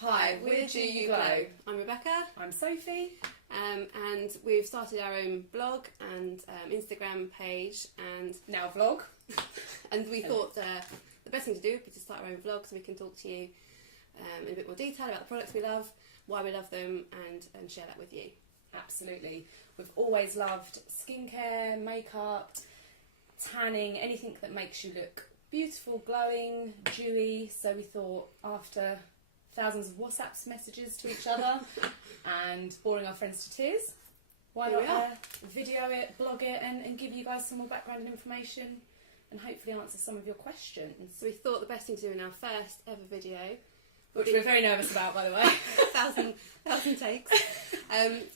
Hi, we're Do You Glow. I'm Rebecca. I'm Sophie. And we've started our own blog and Instagram page and now vlog. And we thought the best thing to do would be to start our own vlog so we can talk to you in a bit more detail about the products we love, why we love them, and share that with you. Absolutely. We've always loved skincare, makeup, tanning, anything that makes you look beautiful, glowing, dewy. So we thought, after thousands of WhatsApp messages to each other and boring our friends to tears, why not video it, blog it, and give you guys some more background and information and hopefully answer some of your questions. So we thought the best thing to do in our first ever video, which we're very nervous about, by the way, thousand takes,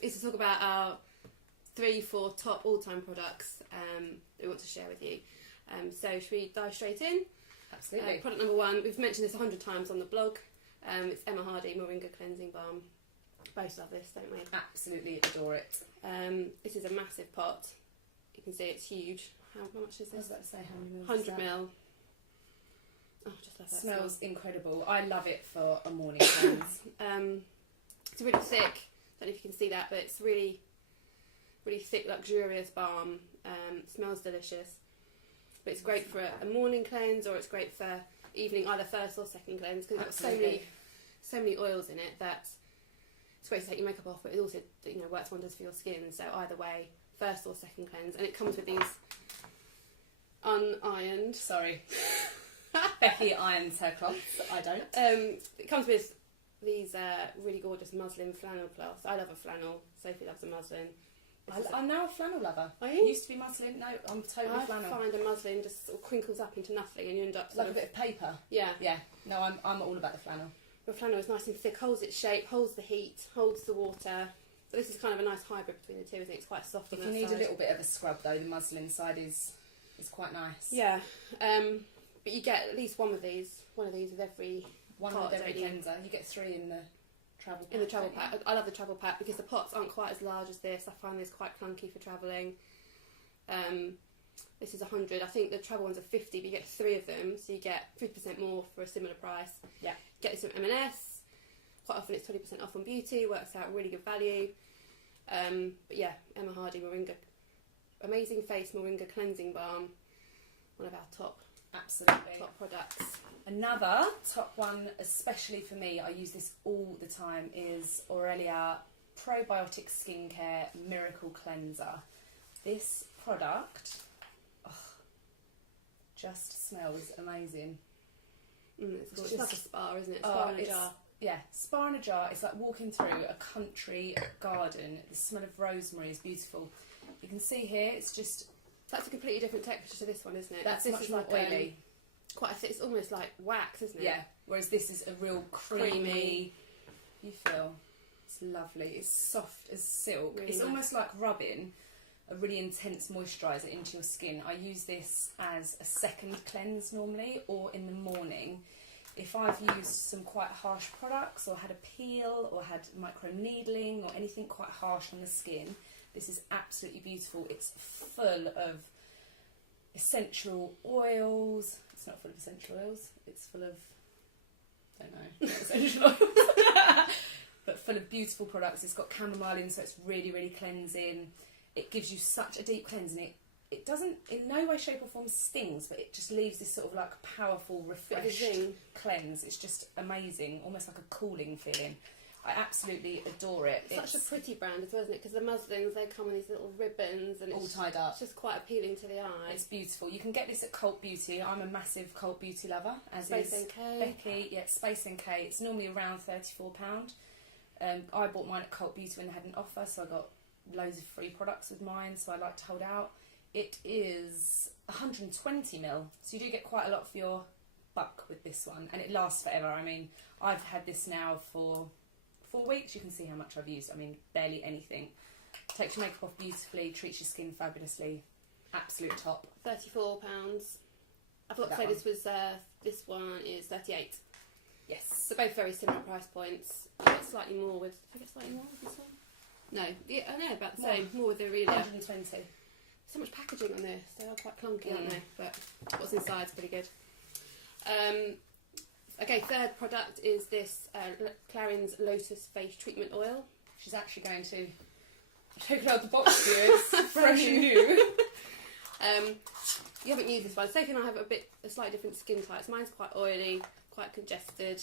is to talk about our 3-4 top all-time products that we want to share with you. So should we dive straight in? Absolutely. Product number 1, we've mentioned this 100 times on the blog. It's Emma Hardy Moringa Cleansing Balm. Both love this, don't we? Absolutely adore it. This is a massive pot. You can see it's huge. How much is this? I was about to say how many mils. 100 ml. Oh, just love that. Smells incredible. I love it for a morning cleanse. It's really thick. Don't know if you can see that, but it's really, really thick, luxurious balm. Smells delicious. But it's great for a morning cleanse, or it's great for evening, either first or second cleanse, because it's got so many oils in it that it's great to take your makeup off, but it also works wonders for your skin. So either way, first or second cleanse, and it comes with these unironed. Sorry, Becky irons her cloths. I don't. It comes with these really gorgeous muslin flannel cloths. I love a flannel. Sophie loves a muslin. I'm now a flannel lover. Are you? Used to be muslin. No, I'm totally flannel. I find a muslin just sort of crinkles up into nothing, and you end up like a bit of paper. Yeah. Yeah. No, I'm all about the flannel. The flannel is nice and thick, holds its shape, holds the heat, holds the water. But this is kind of a nice hybrid between the two. I think it's quite soft on that side. If you need a little bit of a scrub though, the muslin side is quite nice. Yeah. But you get at least one of these with every cleanser. You get 3 in the travel pack. In the travel pack. I love the travel pack because the pots aren't quite as large as this. I find this quite clunky for travelling. This is 100. I think the travel ones are 50, but you get 3 of them, so you get 50% more for a similar price. Yeah. Get this from M&S. Quite often it's 20% off on beauty. Works out really good value. But yeah, Emma Hardy Moringa, amazing face Moringa Cleansing Balm. One of our top products. Another top one, especially for me, I use this all the time, is Aurelia Probiotic Skincare Miracle Cleanser. This product just smells amazing. It's like a spa, isn't it? Spa in a jar. Yeah, spa in a jar. It's like walking through a country garden. The smell of rosemary is beautiful. You can see here, it's just... That's a completely different texture to this one, isn't it? That's much more oily. Quite a thick, it's almost like wax, isn't it? Yeah, whereas this is a real creamy. You feel it's lovely. It's soft as silk. Really it's nice. Almost like rubbing a really intense moisturiser into your skin. I use this as a second cleanse normally, or in the morning. If I've used some quite harsh products, or had a peel, or had micro needling, or anything quite harsh on the skin, this is absolutely beautiful. It's full of essential oils. It's not full of essential oils. It's full of, don't know, essential oils. But full of beautiful products. It's got chamomile in, so it's really, really cleansing. It gives you such a deep cleanse, and it doesn't in no way, shape or form stings, but it just leaves this sort of like powerful, refreshed cleanse. It's just amazing, almost like a cooling feeling. I absolutely adore it. It's such a pretty brand as well, isn't it? Because the muslins, they come in these little ribbons and all tied up. It's just quite appealing to the eye. It's beautiful. You can get this at Cult Beauty. I'm a massive Cult Beauty lover, as Space is NK. Becky. Yeah, Space NK. It's normally around £34. I bought mine at Cult Beauty when they had an offer, so I got loads of free products with mine, so I like to hold out. It is 120ml, so you do get quite a lot for your buck with this one, and it lasts forever. I mean, I've had this now for 4 weeks. You can see how much I've used. I mean, barely anything. Takes your makeup off beautifully, treats your skin fabulously. Absolute top. £34. I thought to say this one is 38. Yes. So both very similar price points. I get slightly more with. I get slightly more with this one. No, yeah, I know, about the same. More with the Aurelia. 120. So much packaging on this. They are quite clunky, aren't they? But what's inside is pretty good. Okay, third product is this Clarins Lotus Face Treatment Oil. She's actually going to take it out of the box for you. It's fresh and new. You haven't used this one. Sophie and I have a slightly different skin types. Mine's quite oily, quite congested.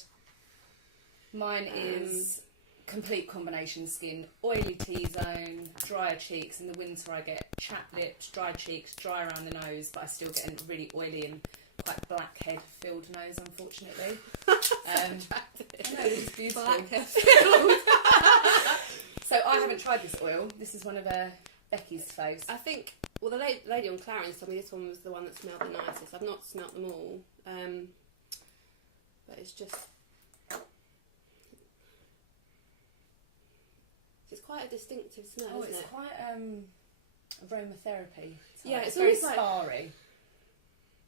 Mine is complete combination skin, oily T-zone, drier cheeks. In the winter I get chapped lips, dry cheeks, dry around the nose, but I still get a really oily and quite blackhead filled nose, unfortunately. I know, it's beautiful. Blackhead filled. So I haven't tried this oil. This is one of Becky's faves. I think, well, the lady on Clarins told me this one was the one that smelled the nicest. I've not smelt them all, but it's just... It's quite a distinctive smell, isn't it? It's quite aromatherapy. It's very almost sparry.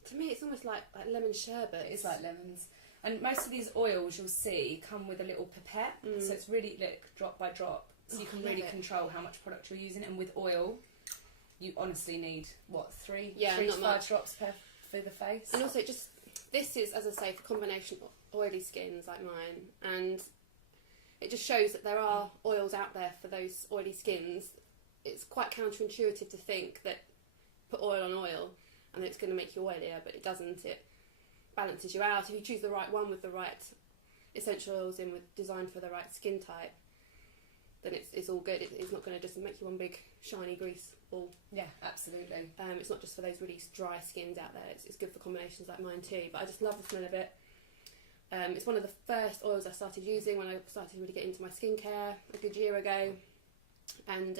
To me, it's almost like lemon sherbet. It's like lemons. And most of these oils you'll see come with a little pipette, so it's really drop by drop, so you can really control how much product you're using. And with oil, you honestly need three to 5 drops for the face. And also, this is, as I say, for combination oily skins like mine, and it just shows that there are oils out there for those oily skins. It's quite counterintuitive to think that put oil on oil and it's going to make you oilier, but it doesn't. It balances you out. If you choose the right one with the right essential oils designed for the right skin type, then it's all good. It's not going to just make you one big shiny grease ball. Yeah, absolutely. It's not just for those really dry skins out there. It's good for combinations like mine too. But I just love the smell of it. It's one of the first oils I started using when I started to really get into my skincare a good year ago, and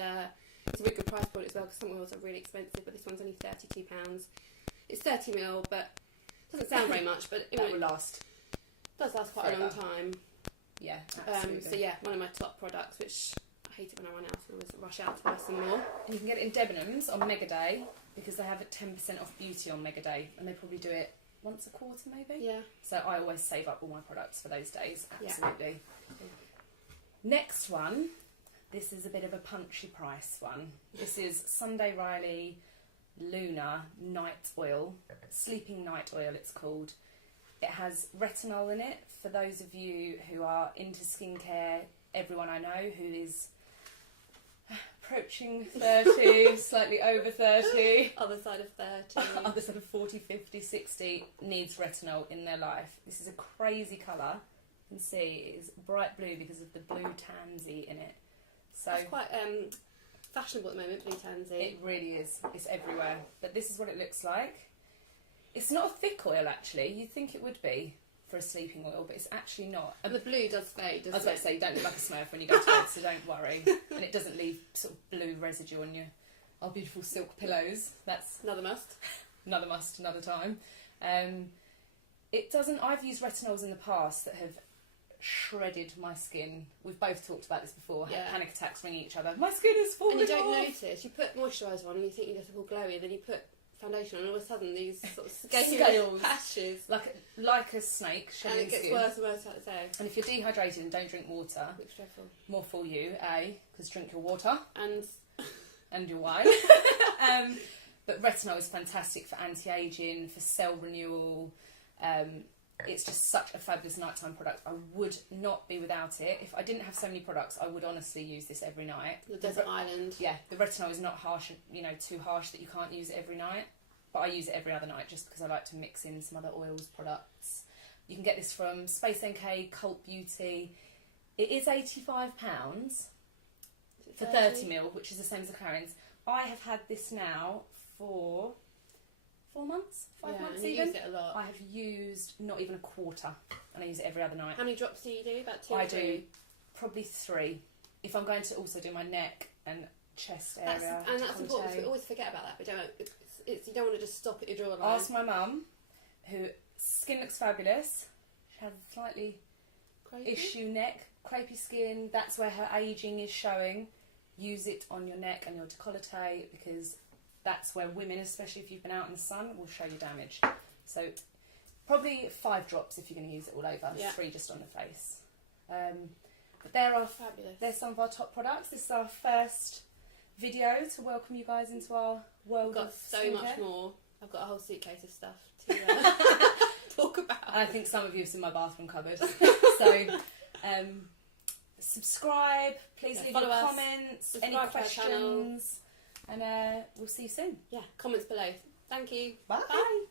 it's a really good price point as well because some oils are really expensive, but this one's only £32. It's 30ml, but it doesn't sound very much, but it will last. Does last quite a long time. Yeah, absolutely. So yeah, one of my top products, which I hate it when I run out and always rush out to buy some more. And you can get it in Debenhams on Mega Day because they have a 10% off beauty on Mega Day, and they probably do it once a quarter maybe. Yeah. So I always save up all my products for those days. Absolutely. Yeah. Next one, this is a bit of a punchy price one. This is Sunday Riley Lunar Night Oil, Sleeping Night Oil it's called. It has retinol in it. For those of you who are into skincare, everyone I know who is approaching 30, slightly over 30. Other side of 30. Other side of 40, 50, 60 needs retinol in their life. This is a crazy colour. You can see it is bright blue because of the blue tansy in it. So it's quite fashionable at the moment, blue tansy. It really is. It's everywhere. But this is what it looks like. It's not a thick oil actually. You'd think it would be for a sleeping oil, but it's actually not. And the blue does fade, doesn't it? I was about to say, you don't look like a Smurf when you go to bed, so don't worry. And it doesn't leave sort of blue residue on our beautiful silk pillows. That's another must. Another must, another time. It doesn't. I've used retinols in the past that have shredded my skin. We've both talked about this before. Yeah. Had panic attacks ringing each other. My skin is falling off. And you don't off. notice. You put moisturiser on and you think you get all glowy, then you put foundation on and all of a sudden these sort of scales patches. Like a snake shedding and it gets skin. worse and worse throughout the day. And if you're dehydrated and don't drink water, it's dreadful. More for you, because drink your water. And your wine. But retinol is fantastic for anti-aging, for cell renewal. It's just such a fabulous nighttime product. I would not be without it. If I didn't have so many products, I would honestly use this every night. The desert island. Yeah, the retinol is not harsh, too harsh that you can't use it every night. But I use it every other night just because I like to mix in some other oils products. You can get this from Space NK, Cult Beauty. It is £85 for 30ml, which is the same as the Clarins. I have had this now for 4 months, 5 months even. You use it a lot. I have used not even a quarter, and I use it every other night. How many drops do you do? About 2 I or 3? do probably 3. If I'm going to also do my neck and chest area. And that's important. We always forget about that. We don't. You don't want to just stop at your jawline. Ask my mum, who skin looks fabulous. She has a slightly issue neck, crepey skin. That's where her ageing is showing. Use it on your neck and your décolleté because that's where women, especially if you've been out in the sun, will show you damage. So probably 5 drops if you're going to use it all over. Yeah. 3 just on the face. But they're some of our top products. This is our first video to welcome you guys into our world. We've got so much more. I've got a whole suitcase of stuff to talk about. I think some of you have seen my bathroom cupboard. So, subscribe. Please leave your comments, any questions, and we'll see you soon. Yeah, comments below. Thank you. Bye. Bye.